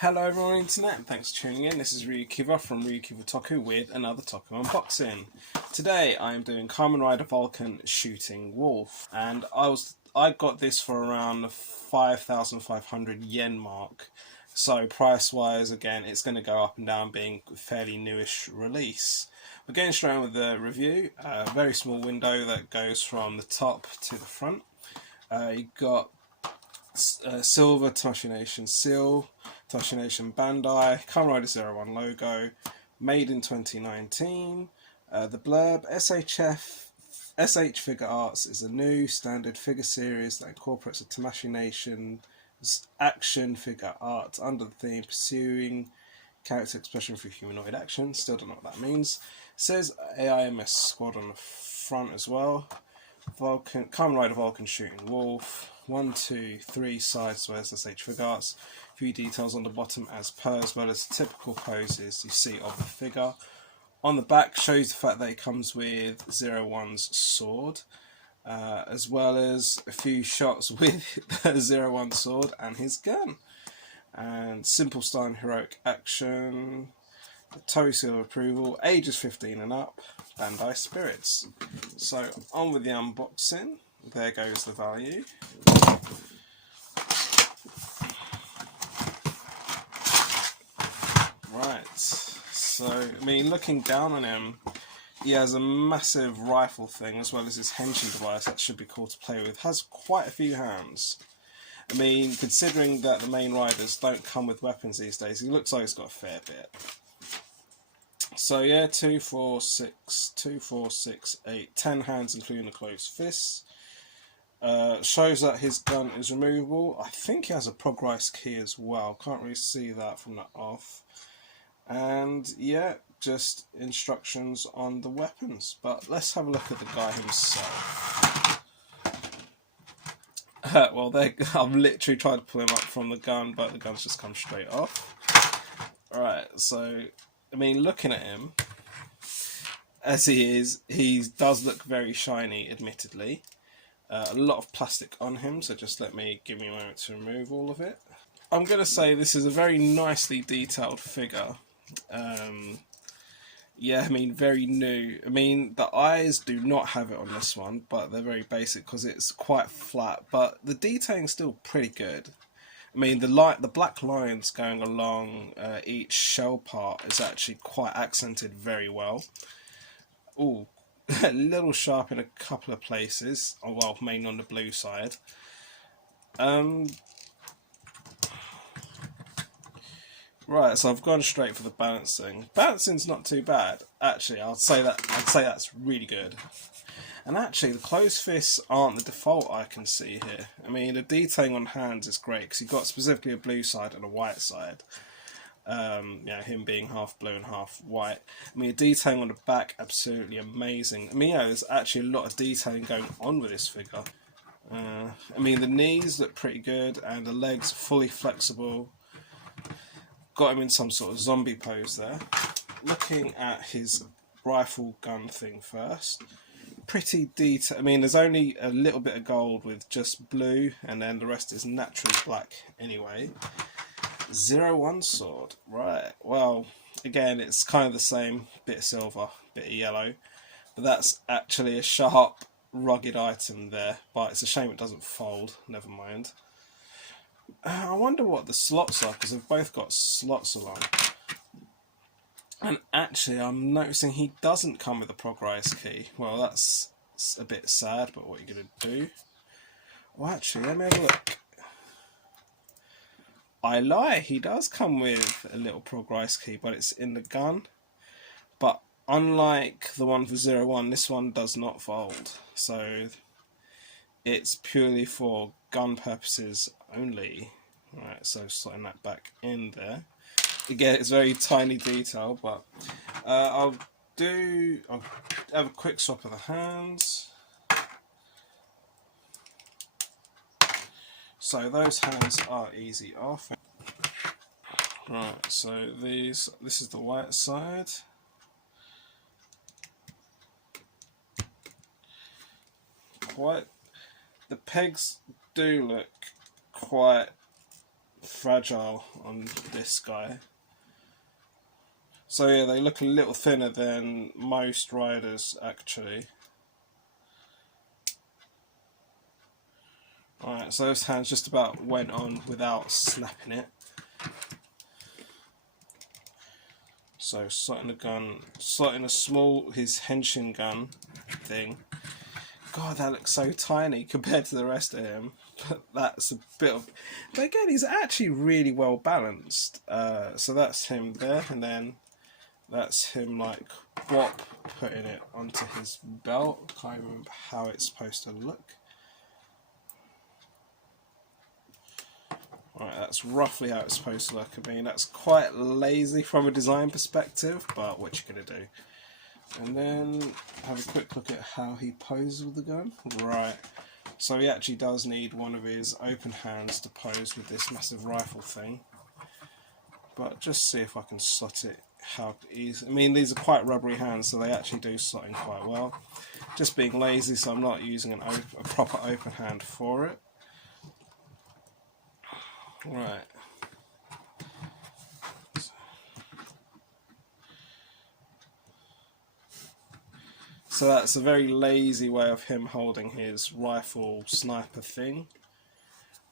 Hello everyone on the internet and thanks for tuning in. This is RyuKiva from RyuKiva Toku with another Toku unboxing. Today I am doing Kamen Rider Vulcan Shooting Wolf, and I got this for around the 5,500 yen mark. So price wise, again, it's going to go up and down, being a fairly newish release. We're going straight on with the review. A very small window that goes from the top to the front. You've got silver Toshination seal, Toshination bandai, Kamen Rider 01 logo, made in 2019. The blurb: S.H.Figuarts is a new standard figure series that incorporates a Toshination action figure art under the theme pursuing character expression through humanoid action. Still don't know what that means. It says AIMS squad on the front as well. Kamen Rider Vulcan Shooting Wolf. 1, 2, 3 sides where's S.H.Figuarts. A few details on the bottom as per, as well as typical poses you see of the figure. On the back shows the fact that it comes with 01's sword, as well as a few shots with the 01 sword and his gun. And simple style and heroic action. Toei seal of approval, ages 15 and up, Bandai Spirits. So on with the unboxing. There goes the value. Right, so I mean, looking down on him, he has a massive rifle thing as well as his henshin device that should be cool to play with. Has quite a few hands. I mean, considering that the main riders don't come with weapons these days, he looks like he's got a fair bit. So yeah, 2, 4, 6, 2, 4, 6, 8, 10 hands including the closed fists. Shows that his gun is removable. I think he has a progress key as well. Can't really see that from that off. And yeah, just instructions on the weapons. But let's have a look at the guy himself. Well, I've literally tried to pull him up from the gun, but the gun's just come straight off. Alright, so I mean, looking at him as he is, he does look very shiny, admittedly. A lot of plastic on him, so just give me a moment to remove all of it. I'm going to say this is a very nicely detailed figure. Yeah, I mean, very new. I mean, the eyes do not have it on this one, but they're very basic because it's quite flat, but the detailing's still pretty good. I mean, the black lines going along each shell part is actually quite accented very well. Ooh, a little sharp in a couple of places. Oh, well, mainly on the blue side. Right, so I've gone straight for the balancing. Balancing's not too bad, actually. I'd say that's really good. And actually, the closed fists aren't the default I can see here. I mean, the detailing on hands is great because you've got specifically a blue side and a white side. Yeah, him being half blue and half white. I mean, the detailing on the back, absolutely amazing. I mean, yeah, there's actually a lot of detailing going on with this figure. I mean, the knees look pretty good and the legs fully flexible. Got him in some sort of zombie pose there. Looking at his rifle gun thing first. Pretty detailed. I mean, there's only a little bit of gold with just blue, and then the rest is naturally black anyway. 01 sword. Right, well, again, it's kind of the same. Bit of silver, bit of yellow. But that's actually a sharp, rugged item there. But it's a shame it doesn't fold. Never mind. I wonder what the slots are, because they've both got slots along. And actually, I'm noticing he doesn't come with a progress key. Well, that's a bit sad, but what are you going to do? Well, actually, let me have a look. I lie, he does come with a little progress key, but it's in the gun. But unlike the one for 01, this one does not fold. So it's purely for gun purposes only. Right, so slotting that back in there. Again, it's very tiny detail, but I'll have a quick swap of the hands. So those hands are easy off. Right, so this is the white side. The pegs do look quite fragile on this guy. So yeah, they look a little thinner than most riders actually. Alright, so those hands just about went on without snapping it. So slotting the gun, slotting a small, his henshin gun thing. God, that looks so tiny compared to the rest of him. But that's a bit of... But again, he's actually really well balanced. So that's him there, and then that's him like bop putting it onto his belt. Can't remember how it's supposed to look. Right, that's roughly how it's supposed to look. I mean, that's quite lazy from a design perspective, but what you gonna do? And then have a quick look at how he poses with the gun. Right, so he actually does need one of his open hands to pose with this massive rifle thing. But just see if I can slot it how easy. I mean, these are quite rubbery hands, so they actually do slot in quite well. Just being lazy, so I'm not using a proper open hand for it. Right. So that's a very lazy way of him holding his rifle sniper thing.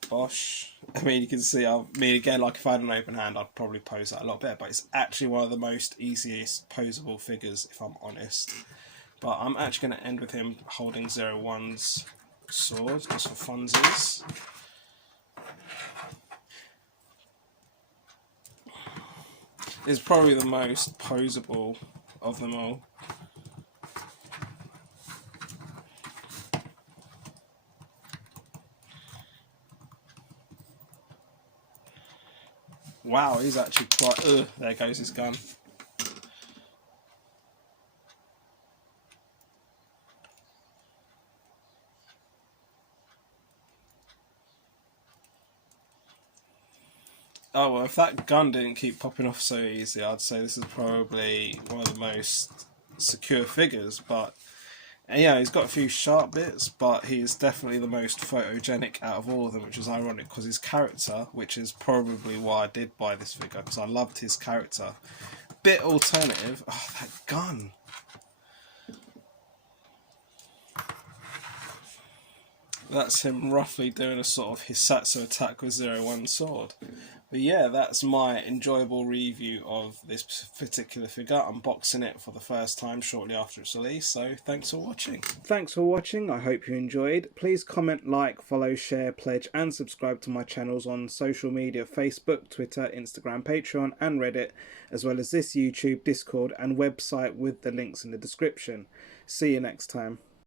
Bosh. I mean, you can see, again, like if I had an open hand, I'd probably pose that a lot better, but it's actually one of the most easiest posable figures, if I'm honest. But I'm actually going to end with him holding 01's sword, just for funsies. Is probably the most posable of them all. Wow, he's actually quite... there goes his gun. Oh, well, if that gun didn't keep popping off so easy, I'd say this is probably one of the most secure figures, but... And yeah, he's got a few sharp bits, but he is definitely the most photogenic out of all of them, which is ironic because his character, which is probably why I did buy this figure, because I loved his character. Bit alternative. Oh, that gun. That's him roughly doing a sort of Hisatsu attack with 01 sword. But yeah, that's my enjoyable review of this particular figure, unboxing it for the first time shortly after its release, so thanks for watching. Thanks for watching, I hope you enjoyed. Please comment, like, follow, share, pledge and subscribe to my channels on social media, Facebook, Twitter, Instagram, Patreon and Reddit, as well as this YouTube, Discord and website with the links in the description. See you next time.